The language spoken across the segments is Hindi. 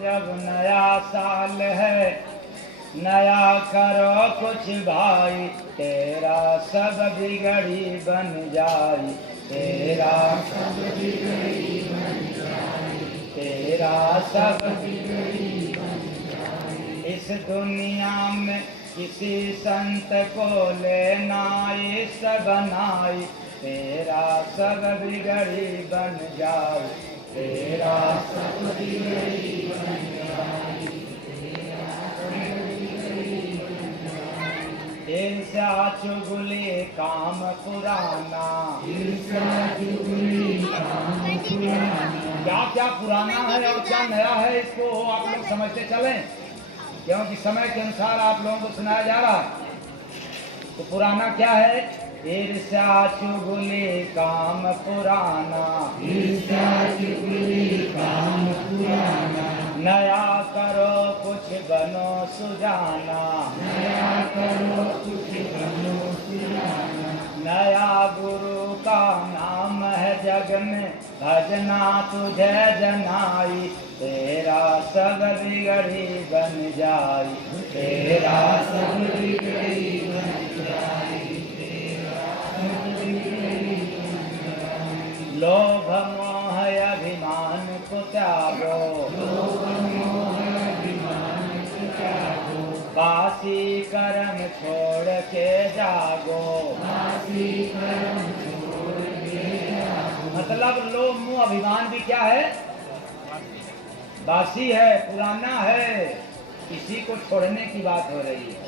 जब नया साल है नया करो कुछ भाई, तेरा सब बिगड़ी बन जाई, तेरा सब बिगड़ी बन जाई, तेरा सब बिगड़ी बन जाई। इस दुनिया में किसी संत को लेना इस बनाई, तेरा सब बिगड़ी बन जाई, तेरा सब बिगड़ी बन जाई, तेरा सब बिगड़ी बन जाई। ईर्ष्या चुगली काम पुराना, ईर्ष्या चुगली काम पुराना। क्या क्या पुराना है और क्या नया है, इसको आप लोग समझते चलें, क्योंकि समय के अनुसार आप लोगों को सुनाया जा रहा है। तो पुराना क्या है? ईर्ष्या चुगली काम पुराना, ईर्ष्या चुगली काम पुराना। नया करो कुछ बनो सुजाना, नया करो कुछ बनो सुजाना। नया गुरु का नाम है जग में, भजना तुझे जनाई, तेरा सब बिगड़ी बन जाई, तेरा सब बिगड़ी बन जाई, तेरा सब बिगड़ी बन जाई। लोभ मोह अभिमान को त्यागो, लोभ मोह अभिमान को त्यागो। बासी कर्म छोड़ के जागो, बासी कर्म छोड़ के जागो। मतलब लोभ मोह अभिमान भी क्या है? बासी है, पुराना है, इसी को छोड़ने की बात हो रही है।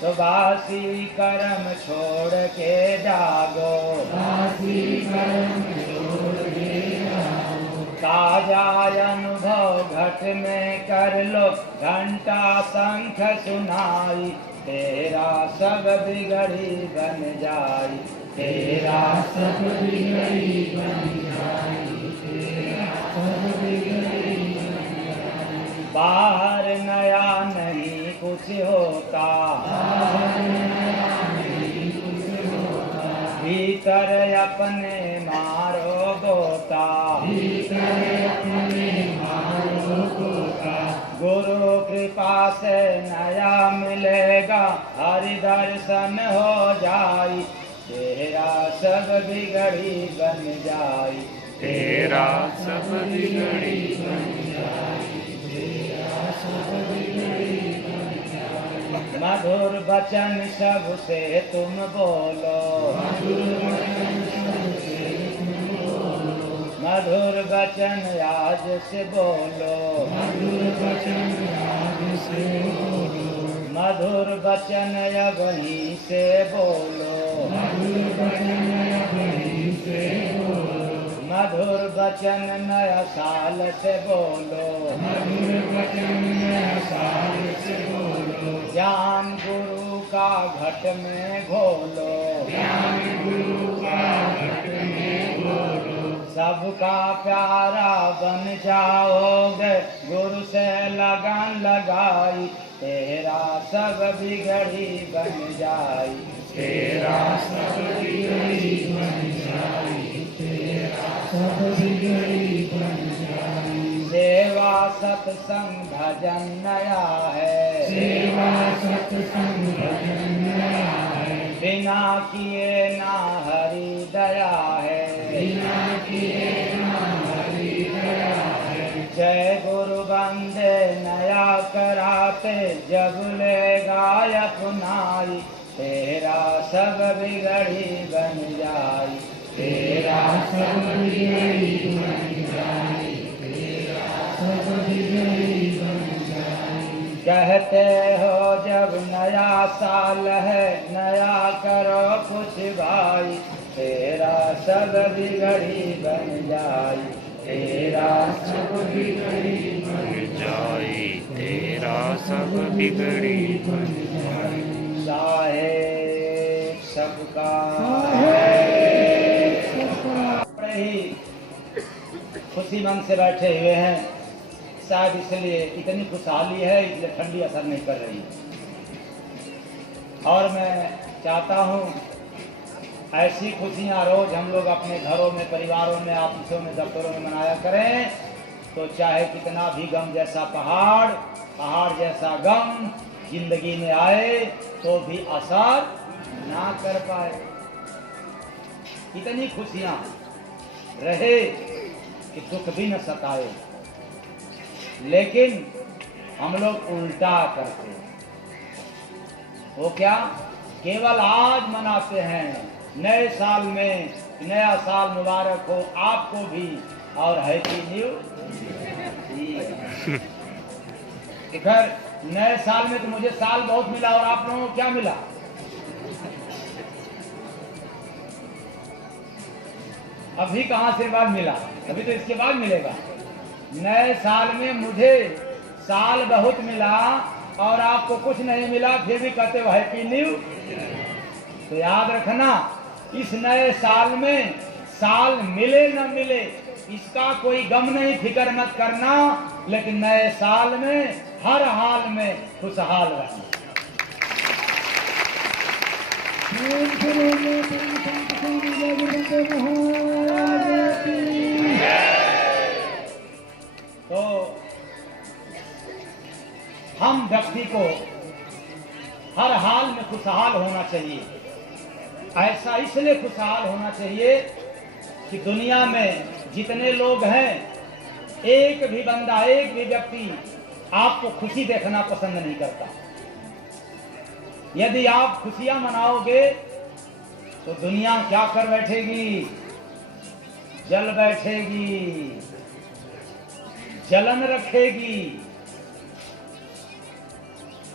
तो बासी कर्म छोड़ के जागो, बासी कर्म छोड़ के जागो। ताजा अनुभव घट में कर लो, घंटा शंख सुनाई, तेरा सब बिगड़ी बन जाई, तेरा सब बिगड़ी बन जाई, तेरा सब बिगड़ी बन जाई। बाहर नया नहीं कुछ होता, बाहर नया नहीं कुछ होता। भीतर अपने मारो गोता, भीतर अपने मारो गोता। गुरु कृपा से नया मिलेगा, हरि दर्शन हो जाई, तेरा सब बिगड़ी बन जाई, तेरा सब बिगड़ी बन जाई, तेरा सब बिगड़ी बन जाई। मधुर वचन सबसे तुम बोलो, मधुर वचन सबसे तुम बोलो। मधुर वचन आज से बोलो, मधुर वचन आज से बोलो। मधुर वचन वहीं से बोलो, मधुर वचन वहीं से बोलो। मधुर वचन नया साल से बोलो, मधुर वचन नया साल से बोलो। ज्ञान गुरु का घट में घोलो, ज्ञान गुरु का घट में घोलो। सबका प्यारा बन जाओगे, गुरु से लगन लगाई, तेरा सब बिगड़ी बन जाई, तेरा सब बिगड़ी बन जाई, तेरा सब बिगड़ी बन जाई। सेवा सत्संग भजन नया है, सेवा सत्संग भजन नया है। बिना किए ना हरि दया है, बिना किए ना हरि दया है। जय गुरु बंदे नया कराते, जब ले गाय अपनाई, तेरा सब बिगड़ी बन जाई, तेरा सब बिगड़ी बन जाई, तेरा सब बिगड़ी बन जाई। कहते हो जब नया साल है, नया करो कुछ भाई, तेरा सब बिगड़ी बन जाई, तेरा सब बिगड़ी बन जाई, तेरा सब बिगड़ी बन जाई। साहेब सबका बड़े ही खुशी मन से बैठे हुए हैं, शायद इसलिए इतनी खुशहाली है, इसलिए ठंडी असर नहीं कर रही है। और मैं चाहता हूँ ऐसी खुशियाँ रोज हम लोग अपने घरों में, परिवारों में, ऑफिसों में, दफ्तरों में मनाया करें, तो चाहे कितना भी गम जैसा पहाड़, पहाड़ जैसा गम जिंदगी में आए तो भी असर ना कर पाए। इतनी खुशियां रहे कि दुख भी न सताए, लेकिन हम लोग उल्टा करते हैं। वो क्या, केवल आज मनाते हैं, नए साल में नया साल मुबारक हो आपको भी और हैप्पी न्यू ईयर। इधर नए साल में तो मुझे साल बहुत मिला और आप लोगों को क्या मिला? अभी कहां से बाद मिला? अभी तो इसके बाद मिलेगा। नए साल में मुझे साल बहुत मिला और आपको कुछ नहीं मिला, फिर भी कहते हो हैप्पी न्यू। तो याद रखना, इस नए साल में साल मिले न मिले इसका कोई गम नहीं, फिक्र मत करना, लेकिन नए साल में हर हाल में खुशहाल रहना। तो हम व्यक्ति को हर हाल में खुशहाल होना चाहिए। ऐसा इसलिए खुशहाल होना चाहिए कि दुनिया में जितने लोग हैं, एक भी बंदा, एक भी व्यक्ति आपको खुशी देखना पसंद नहीं करता। यदि आप खुशियां मनाओगे तो दुनिया क्या कर बैठेगी? जल बैठेगी, जलन रखेगी।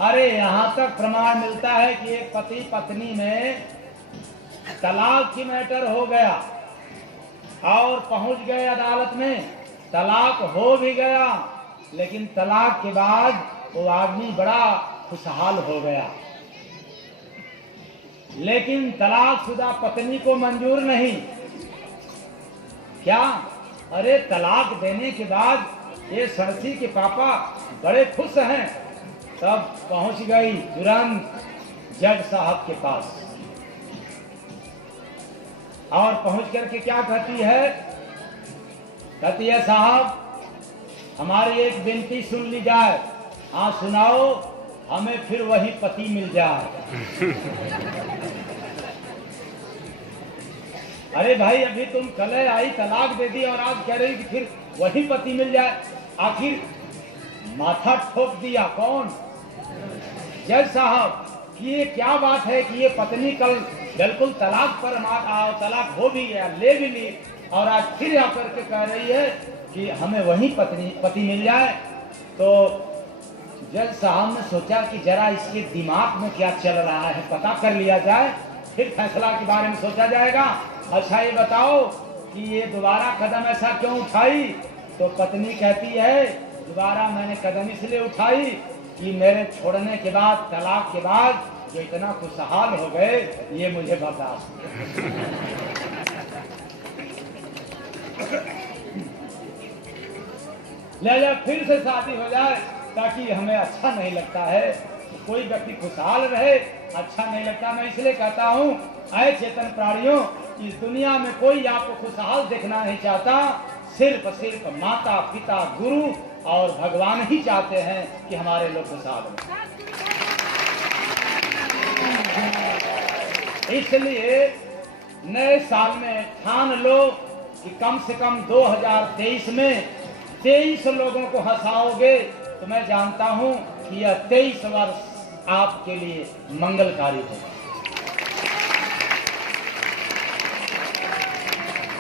अरे यहां तक प्रमाण मिलता है कि एक पति पत्नी में तलाक की मैटर हो गया और पहुंच गए अदालत में, तलाक हो भी गया, लेकिन तलाक के बाद वो आदमी बड़ा खुशहाल हो गया, लेकिन तलाकशुदा पत्नी को मंजूर नहीं। क्या? अरे तलाक देने के बाद ये सरसी के पापा बड़े खुश हैं। तब पहुंच गई तुरंत जज साहब के पास और पहुंच करके क्या कहती है? कहती है साहब हमारी एक विनती सुन ली जाए। हाँ सुनाओ, हमें फिर वही पति मिल जाए। अरे भाई अभी तुम कल आई तलाक दे दी और आज कह रही कि फिर वही पति मिल जाए। आखिर माथा ठोक दिया कौन? जज साहब कि ये क्या बात है कि ये पत्नी कल बिल्कुल तलाक पर तलाक हो भी गया, ले भी ली, और आज फिर आकर के कह रही है कि हमें वही पति मिल जाए। तो जज साहब ने सोचा कि जरा इसके दिमाग में क्या चल रहा है पता कर लिया जाए, फिर फैसला के बारे में सोचा जाएगा। अच्छा ये बताओ कि ये दोबारा कदम ऐसा क्यों उठाई? तो पत्नी कहती है दोबारा मैंने कदम इसलिए उठाई कि मेरे छोड़ने के बाद, तलाक के बाद जो इतना खुशहाल हो गए ये मुझे बर्दाश्त ले फिर से शादी हो जाए, ताकि हमें अच्छा नहीं लगता है। तो कोई व्यक्ति खुशहाल रहे, अच्छा नहीं लगता। मैं इसलिए कहता हूँ ऐ चेतन प्राणियों, इस दुनिया में कोई आपको खुशहाल देखना नहीं चाहता, सिर्फ माता पिता गुरु और भगवान ही चाहते हैं कि हमारे लोग खुशहाल हों। इसलिए नए साल में ठान लो कि कम से कम 2023 में 23 लोगों को हंसाओगे तो मैं जानता हूं कि यह 23 वर्ष आपके लिए मंगलकारी होगा।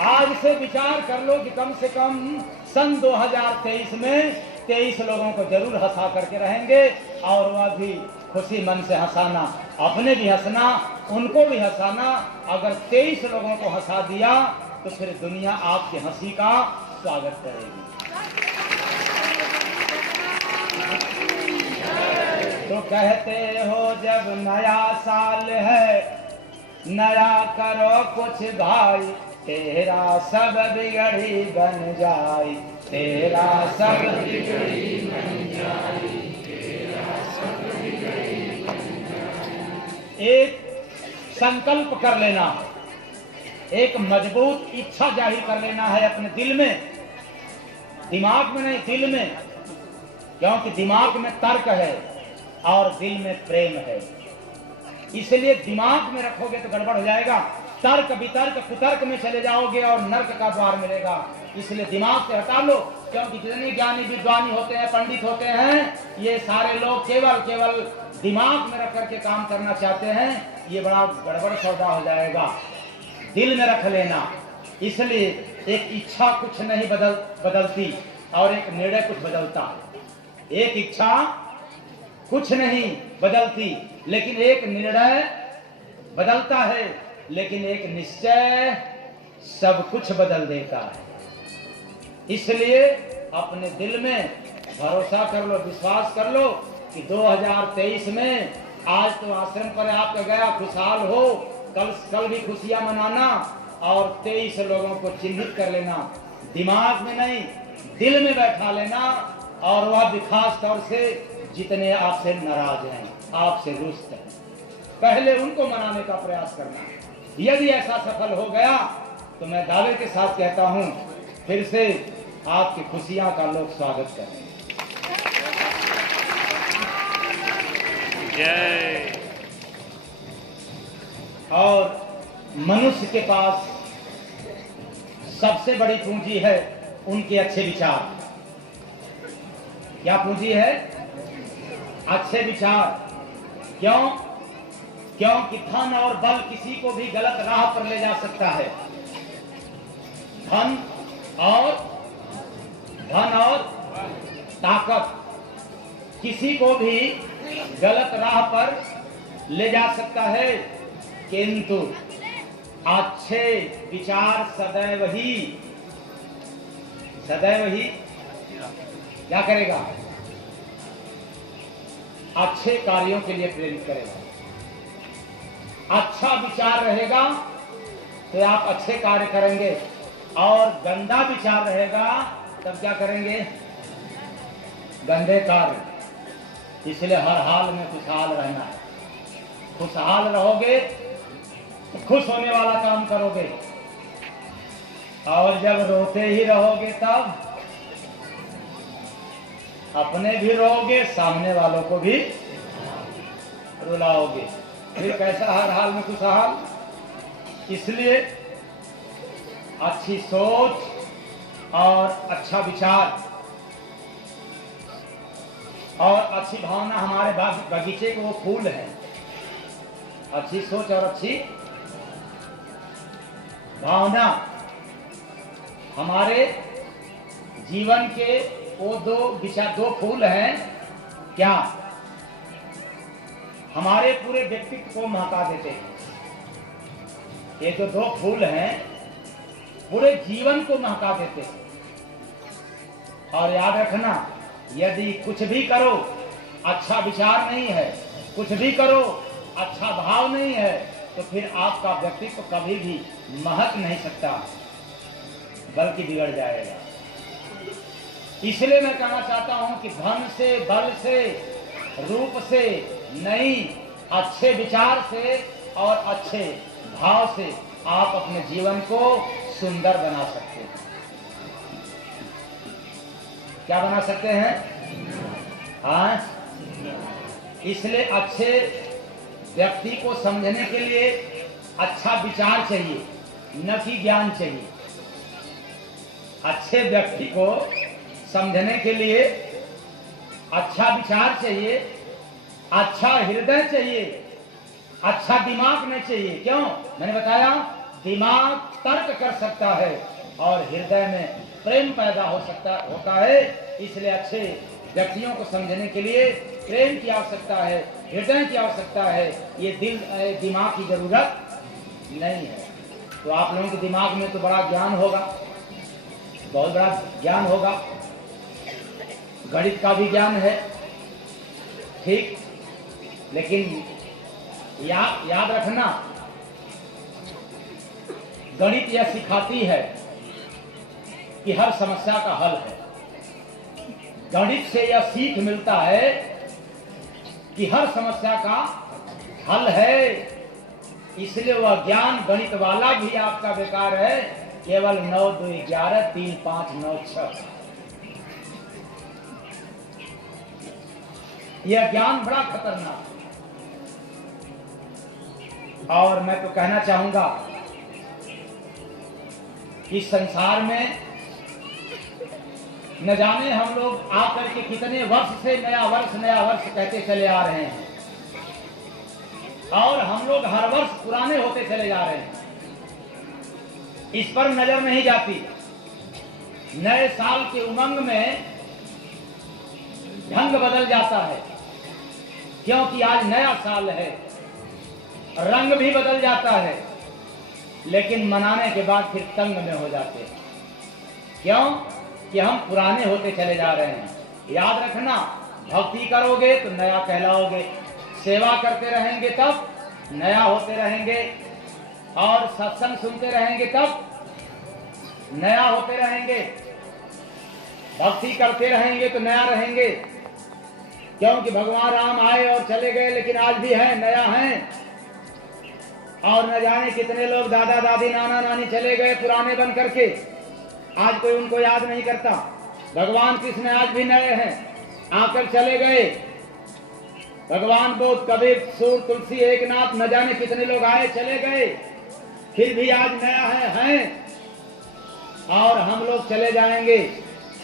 आज से विचार कर लो कि कम से कम सन 2023 में 23 लोगों को जरूर हंसा करके रहेंगे, और वह भी खुशी मन से हंसाना, अपने भी हंसना, उनको भी हंसाना। अगर 23 लोगों को हंसा दिया तो फिर दुनिया आपकी हंसी का स्वागत करेगी। तो कहते हो जब नया साल है नया करो कुछ भाई, तेरा सब बिगड़ी बन जाए, तेरा सब बिगड़ी बन जाए, तेरा सब बिगड़ी बन जाए। एक संकल्प कर लेना, एक मजबूत इच्छा जाहिर कर लेना है अपने दिल में दिमाग में नहीं, दिल में, क्योंकि दिमाग में तर्क है और दिल में प्रेम है। इसलिए दिमाग में रखोगे तो गड़बड़ हो जाएगा, तर्क वितर्क कुतर्क में चले जाओगे और नर्क का द्वार मिलेगा। इसलिए दिमाग से हटा लो, क्योंकि जितने ज्ञानी विद्वानी होते हैं, पंडित होते हैं, ये सारे लोग केवल दिमाग में रख करके काम करना चाहते हैं। ये बड़ा गड़बड़ सौदा हो जाएगा। दिल में रख लेना। इसलिए एक इच्छा कुछ नहीं बदलती और एक निर्णय कुछ बदलता है। एक इच्छा कुछ नहीं बदलती, लेकिन एक निर्णय बदलता है, लेकिन एक निश्चय सब कुछ बदल देता है। इसलिए अपने दिल में भरोसा कर लो, विश्वास कर लो कि 2023 में आज तो आश्रम पर आपका गया, खुशहाल हो, कल भी खुशियां मनाना और 23 लोगों को चिन्हित कर लेना। दिमाग में नहीं, दिल में बैठा लेना, और वह भी खास तौर से जितने आपसे नाराज हैं, आपसे रुष्ट हैं, पहले उनको मनाने का प्रयास करना। यदि ऐसा सफल हो गया तो मैं दावे के साथ कहता हूं, फिर से आपकी खुशियां का लोग स्वागत करें। जय। और मनुष्य के पास सबसे बड़ी पूंजी है उनके अच्छे विचार। क्या पूंजी है? अच्छे विचार। क्यों? क्योंकि धन और बल किसी को भी गलत राह पर ले जा सकता है। धन और ताकत किसी को भी गलत राह पर ले जा सकता है, किंतु अच्छे विचार सदैव ही क्या करेगा? अच्छे कार्यों के लिए प्रेरित करेगा। अच्छा विचार रहेगा तो आप अच्छे कार्य करेंगे, और गंदा विचार रहेगा तब क्या करेंगे? गंदे कार्य। इसलिए हर हाल में खुशहाल रहना है। खुशहाल रहोगे तो खुश होने वाला काम करोगे, और जब रोते ही रहोगे तब अपने भी रोओगे, सामने वालों को भी रुलाओगे। फिर कैसा हर हाल में खुशहाल? इसलिए अच्छी सोच और अच्छा विचार और अच्छी भावना हमारे बगीचे के वो फूल हैं। अच्छी सोच और अच्छी भावना हमारे जीवन के वो दो फूल हैं। क्या? हमारे पूरे व्यक्तित्व को महका देते हैं। ये जो दो फूल हैं पूरे जीवन को महका देते हैं। और याद रखना, यदि कुछ भी करो अच्छा विचार नहीं है, कुछ भी करो अच्छा भाव नहीं है, तो फिर आपका व्यक्तित्व कभी भी महक नहीं सकता, बल्कि बिगड़ जाएगा। इसलिए मैं कहना चाहता हूं कि धन से, बल से, रूप से नहीं, अच्छे विचार से और अच्छे भाव से आप अपने जीवन को सुंदर बना सकते हैं। क्या बना सकते हैं? हाँ। इसलिए अच्छे व्यक्ति को समझने के लिए अच्छा विचार चाहिए, न कि ज्ञान चाहिए। अच्छे व्यक्ति को समझने के लिए अच्छा विचार चाहिए, अच्छा हृदय चाहिए, अच्छा दिमाग नहीं चाहिए। क्यों? मैंने बताया, दिमाग तर्क कर सकता है और हृदय में प्रेम पैदा होता है। इसलिए अच्छे व्यक्तियों को समझने के लिए प्रेम की आवश्यकता है, हृदय की आवश्यकता है। ये दिमाग की जरूरत नहीं है। तो आप लोगों के दिमाग में तो बड़ा ज्ञान होगा, बहुत बड़ा ज्ञान होगा, गणित का भी ज्ञान है, ठीक, लेकिन याद रखना, गणित यह सिखाती है कि हर समस्या का हल है। गणित से यह सीख मिलता है कि हर समस्या का हल है। इसलिए वह ज्ञान गणित वाला भी आपका बेकार है। केवल 9 2 11 3 5 9 6 यह ज्ञान बड़ा खतरनाक है। और मैं तो कहना चाहूंगा कि संसार में न जाने हम लोग आकर के कितने वर्ष से नया वर्ष कहते चले आ रहे हैं, और हम लोग हर वर्ष पुराने होते चले जा रहे हैं। इस पर नजर नहीं जाती। नए साल के उमंग में ढंग बदल जाता है, क्योंकि आज नया साल है, रंग भी बदल जाता है, लेकिन मनाने के बाद फिर तंग में हो जाते हैं। क्यों? कि हम पुराने होते चले जा रहे हैं। याद रखना, भक्ति करोगे तो नया कहलाओगे, सेवा करते रहेंगे तब नया होते रहेंगे, और सत्संग सुनते रहेंगे तब नया होते रहेंगे, भक्ति करते रहेंगे तो नया रहेंगे। क्योंकि भगवान राम आए और चले गए, लेकिन आज भी हैं, नया हैं। और न जाने कितने लोग दादा दादी नाना नानी चले गए पुराने बन करके, आज कोई उनको याद नहीं करता। भगवान कृष्ण आज भी नए हैं, आकर चले गए। भगवान बुद्ध, कबीर, सूर, तुलसी, एकनाथ, न जाने कितने लोग आए चले गए, फिर भी आज नया हैं। और हम लोग चले जाएंगे।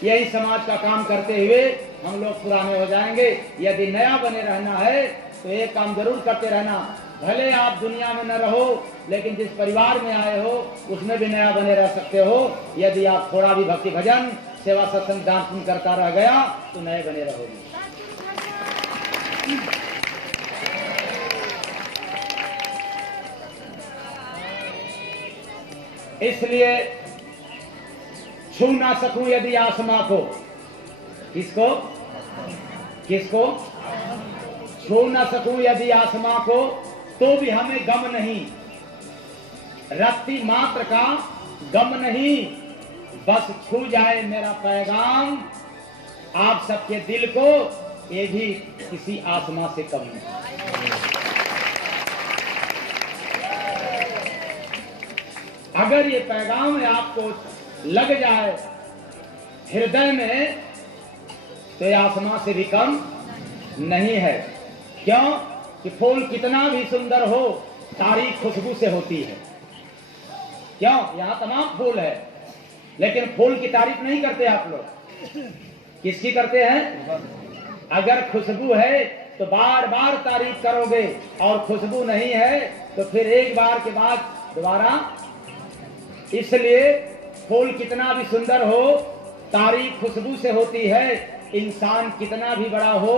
यही समाज का काम करते हुए हम लोग पुराने हो जाएंगे। यदि नया बने रहना है तो एक काम जरूर करते रहना, भले आप दुनिया में न रहो, लेकिन जिस परिवार में आए हो उसमें भी नया बने रह सकते हो। यदि आप थोड़ा भी भक्ति भजन सेवा सत्संग दान पुण्य करता रह गया तो नए बने रहोगे। इसलिए छू ना सकूं यदि आसमां को, किसको किसको छू ना सकूं यदि आसमां को, तो भी हमें गम नहीं, रत्ती मात्र का गम नहीं। बस छू जाए मेरा पैगाम आप सबके दिल को, ये भी किसी आसमां से कम नहीं। अगर ये पैगाम आपको लग जाए हृदय में तो ये आसमां से भी कम नहीं है। क्यों? कि फूल कितना भी सुंदर हो, तारीफ खुशबू से होती है। क्यों? यहाँ तमाम फूल है, लेकिन फूल की तारीफ नहीं करते आप लोग। किसकी करते हैं? अगर खुशबू है तो बार बार तारीफ करोगे, और खुशबू नहीं है तो फिर एक बार के बाद दोबारा। इसलिए फूल कितना भी सुंदर हो, तारीफ खुशबू से होती है। इंसान कितना भी बड़ा हो,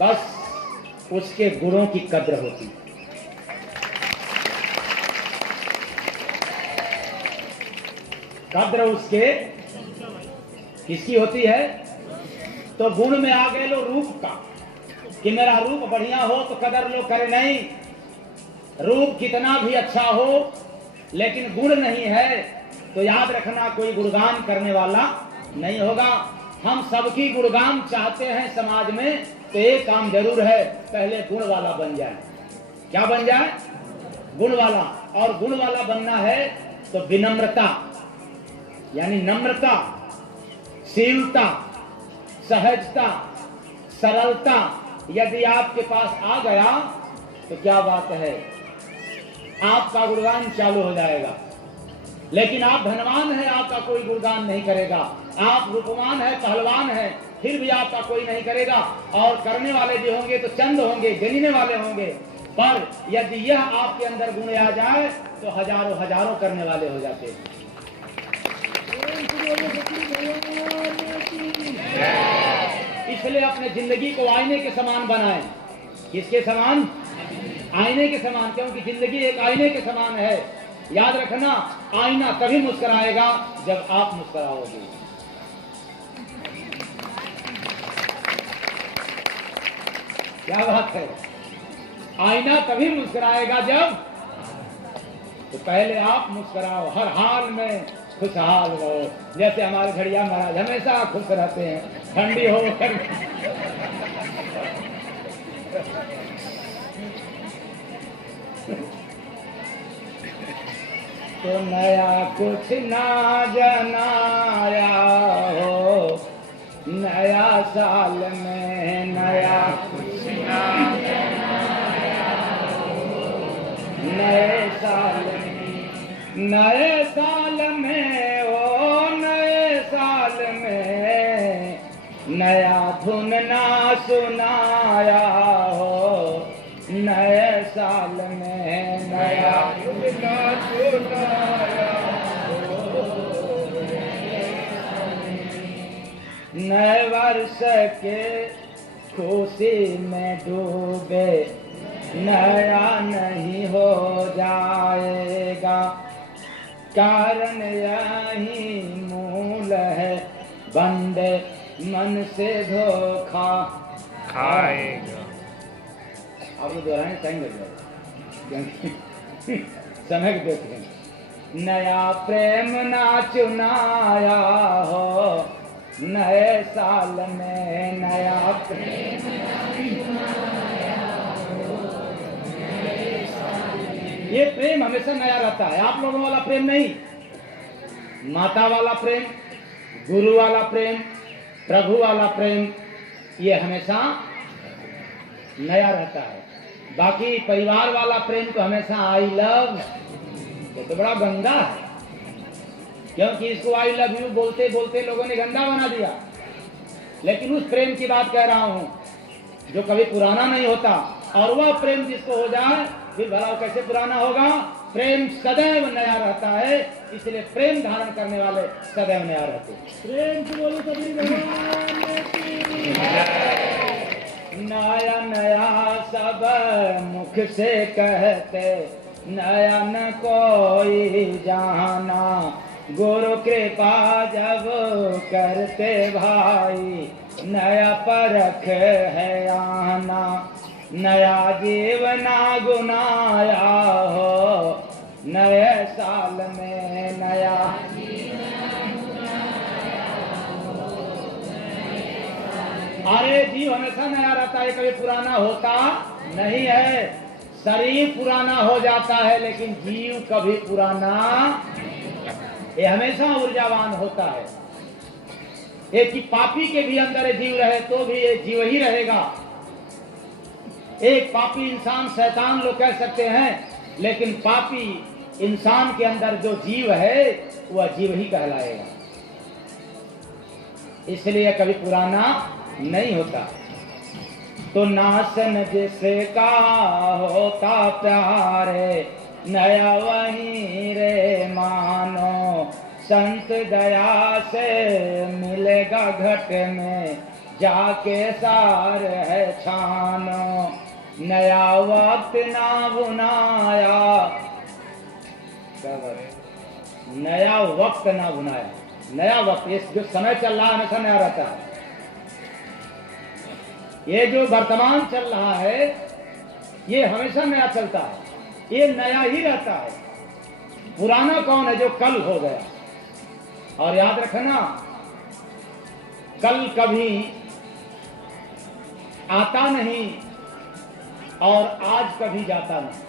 बस उसके गुणों की कद्र होती है। कद्र उसके किसकी होती है? तो गुण में आ गए लो रूप का, कि मेरा रूप बढ़िया हो तो कदर लो करे नहीं। रूप कितना भी अच्छा हो, लेकिन गुण नहीं है तो याद रखना कोई गुणगान करने वाला नहीं होगा। हम सबकी गुणगान चाहते हैं समाज में, तो एक काम जरूर है, पहले गुण वाला बन जाए। क्या बन जाए? गुण वाला। और गुण वाला बनना है तो विनम्रता, यानी नम्रता, शीलता, सहजता, सरलता यदि आपके पास आ गया तो क्या बात है, आपका गुणगान चालू हो जाएगा। लेकिन आप धनवान हैं, आपका कोई गुणगान नहीं करेगा। आप रूपवान है, पहलवान है, फिर भी आपका कोई नहीं करेगा। और करने वाले भी होंगे तो चंद होंगे, गिनने वाले होंगे। पर यदि यह आपके अंदर गुण आ जाए तो हजारों हजारों करने वाले हो जाते हैं। इसलिए अपने जिंदगी को आईने के समान बनाएं। किसके समान? आईने के समान। क्योंकि जिंदगी एक आईने के समान है। याद रखना, आईना तभी मुस्कुराएगा जब आप मुस्कुराओगे। क्या बात है? आईना तभी मुस्कुराएगा जब, तो पहले आप मुस्कुराओ, हर हाल में खुशहाल रहो। जैसे हमारे घड़िया महाराज हमेशा खुश रहते हैं, ठंडी हो तो नया कुछ ना जनाया हो, नया साल में नया नए साल में नए साल में ओ नए साल में नया धुन ना सुनाया हो, नए साल में नया धुन ना सुनाया हो। नए वर्ष के खुशी में डूबे नया नहीं हो जाएगा, कारण यही मूल है बंदे मन से धोखा खाएगा। आप लोग दोहराने टाइम लग जाएगा समय के देखें। नया प्रेम ना चुनाया हो, नए साल में नया प्रेम ये प्रेम हमेशा नया रहता है। आप लोगों वाला प्रेम नहीं, माता वाला प्रेम, गुरु वाला प्रेम, प्रभु वाला प्रेम, ये हमेशा नया रहता है। बाकी परिवार वाला प्रेम तो हमेशा आई लव, ये तो बड़ा गंदा है, क्योंकि इसको आई लव यू बोलते बोलते लोगों ने गंदा बना दिया। लेकिन उस प्रेम की बात कह रहा हूं जो कभी पुराना नहीं होता, और वह प्रेम जिसको हो जाए फिर भला कैसे पुराना होगा। प्रेम सदैव नया रहता है, इसलिए प्रेम धारण करने वाले सदैव नया रहते हैं। प्रेम से बोलो कभी नया नया सब मुख से कहते, नया न कोई जाना, गुरु कृपा जब करते भाई, नया परख है आना, नया जीवना गुनाया हो, नए साल में नया अरे जीव हमेशा नया रहता है, कभी पुराना होता नहीं है। शरीर पुराना हो जाता है लेकिन जीव कभी पुराना, ये हमेशा ऊर्जावान होता है। एक कि पापी के भी अंदर जीव रहे तो भी ये जीव ही रहेगा। एक पापी इंसान शैतान लोग कह सकते हैं, लेकिन पापी इंसान के अंदर जो जीव है वह जीव ही कहलाएगा, इसलिए कभी पुराना नहीं होता। तो नासन जिसका होता प्यारे, नया वहीं रे मानो, संत दया से मिलेगा घट में, जाके सार है छानो, नया वक्त ना बुनाया, नया वक्त ना बुनाया। नया वक्त, ये जो समय चल रहा है हमेशा नया रहता है। ये जो वर्तमान चल रहा है ये हमेशा नया चलता है, ये नया ही रहता है। पुराना कौन है? जो कल हो गया। और याद रखना, कल कभी आता नहीं और आज कभी जाता नहीं।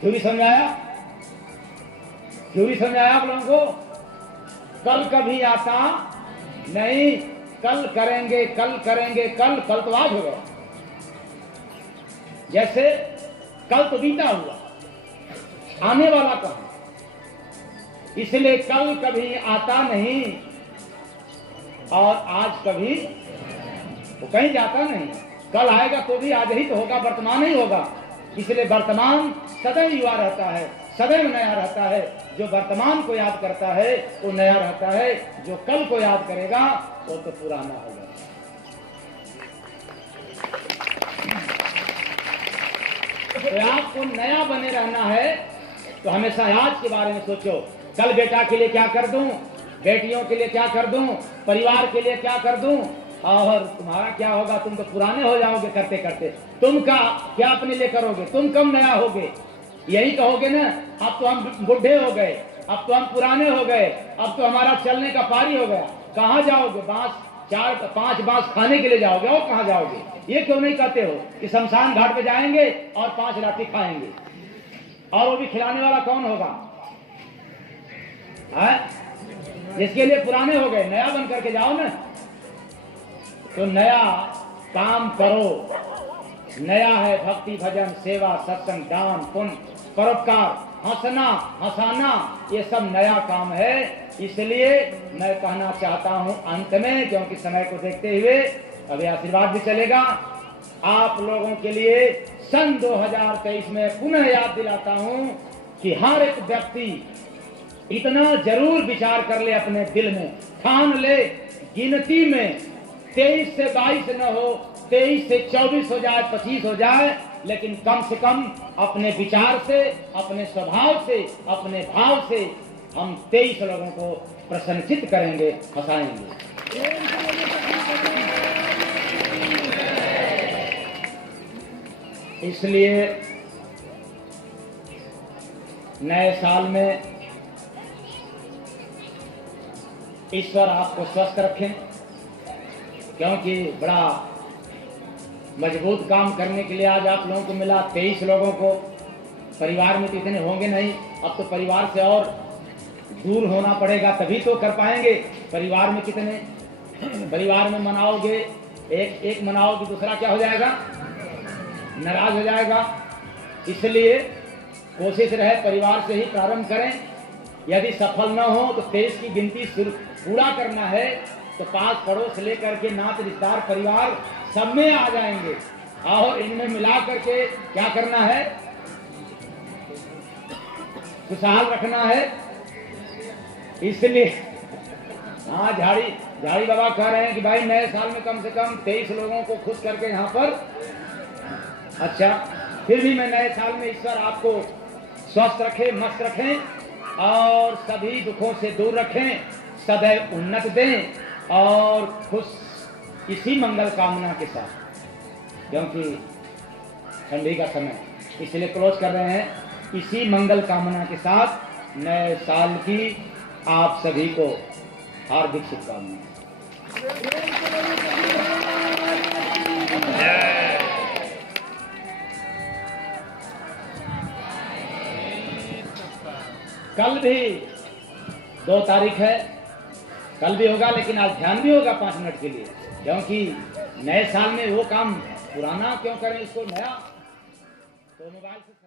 थ्योरी समझाया? थ्योरी समझाया आप लोगों को? कल कभी आता नहीं, कल करेंगे, कल करेंगे, कल कल तो आज हो गया। जैसे कल तो बीता हुआ, आने वाला कहाँ? इसलिए कल कभी आता नहीं और आज कभी वो कहीं जाता नहीं। कल आएगा तो भी आज ही तो होगा, वर्तमान ही होगा। इसलिए वर्तमान सदैव युवा रहता है, सदैव नया रहता है। जो वर्तमान को याद करता है वो नया रहता है, जो कल को याद करेगा वो तो पुराना होगा। तो आपको नया बने रहना है तो हमेशा आज के बारे में सोचो। कल बेटा के लिए क्या कर दूं, बेटियों के लिए क्या कर दूं, परिवार के लिए क्या कर दूं, और तुम्हारा क्या होगा? तुम तो पुराने हो जाओगे करते करते। तुम क्या अपने लिए करोगे? तुम कम नया होगे, यही कहोगे ना, अब तो हम बुढ़े हो गए, अब तो हम पुराने हो गए, अब तो हमारा चलने का पारी हो गया। कहाँ जाओगे? बांस 4-5 बांस खाने के लिए जाओगे, और कहाँ जाओगे? ये क्यों नहीं कहते हो कि शमशान घाट पे जाएंगे और 5 लाठी खाएंगे? और वो भी खिलाने वाला कौन होगा? जिसके लिए पुराने हो गए, नया बन करके जाओ ना। तो नया काम करो। नया है भक्ति, भजन, सेवा, सत्संग, दान, पुण्य, परोपकार, हंसना, हंसाना, ये सब नया काम है। इसलिए मैं कहना चाहता हूं अंत में, क्योंकि समय को देखते हुए अभी आशीर्वाद भी चलेगा, आप लोगों के लिए सन 2023 में पुनः याद दिलाता हूं कि हर एक व्यक्ति इतना जरूर विचार कर ले, अपने दिल में ठान ले, गिनती में 23 से 22 न हो, 23 से 24 हो जाए, 25 हो जाए, लेकिन कम से कम अपने विचार से, अपने स्वभाव से, अपने भाव से हम 23 लोगों को प्रसन्नचित करेंगे, हंसाएंगे। इसलिए नए साल में ईश्वर आपको स्वस्थ रखें, क्योंकि बड़ा मजबूत काम करने के लिए आज आप लोगों को मिला। 23 लोगों को, परिवार में तो इतने होंगे नहीं, अब तो परिवार से और दूर होना पड़ेगा तभी तो कर पाएंगे। परिवार में कितने, परिवार में मनाओगे, एक मनाओगे, दूसरा क्या हो जाएगा, नाराज हो जाएगा। इसलिए कोशिश रहे परिवार से ही प्रारंभ करें। यदि सफल न हो तो 23 की गिनती पूरा करना है तो 5 पड़ोस लेकर के, नात, रिश्तेदार, परिवार सब में आ जाएंगे और इनमें मिला करके क्या करना है, खुशहाल रखना है। इसलिए हाँ, झाड़ी बाबा कह रहे हैं कि भाई नए साल में कम से कम 23 लोगों को खुश करके यहाँ पर। अच्छा, फिर भी मैं नए साल में ईश्वर आपको स्वस्थ रखे, मस्त रखें और सभी दुखों से दूर रखें, सदैव उन्नत दें और खुश, इसी मंगल कामना के साथ, क्योंकि ठंडी का समय, इसलिए क्लोज कर रहे हैं। इसी मंगल कामना के साथ नए साल की आप सभी को हार्दिक शुभकामनाएं। कल भी 2 तारीख है, कल भी होगा, लेकिन आज ध्यान भी होगा 5 मिनट के लिए, क्योंकि नए साल में वो काम पुराना क्यों करें, इसको नया। तो मोबाइल से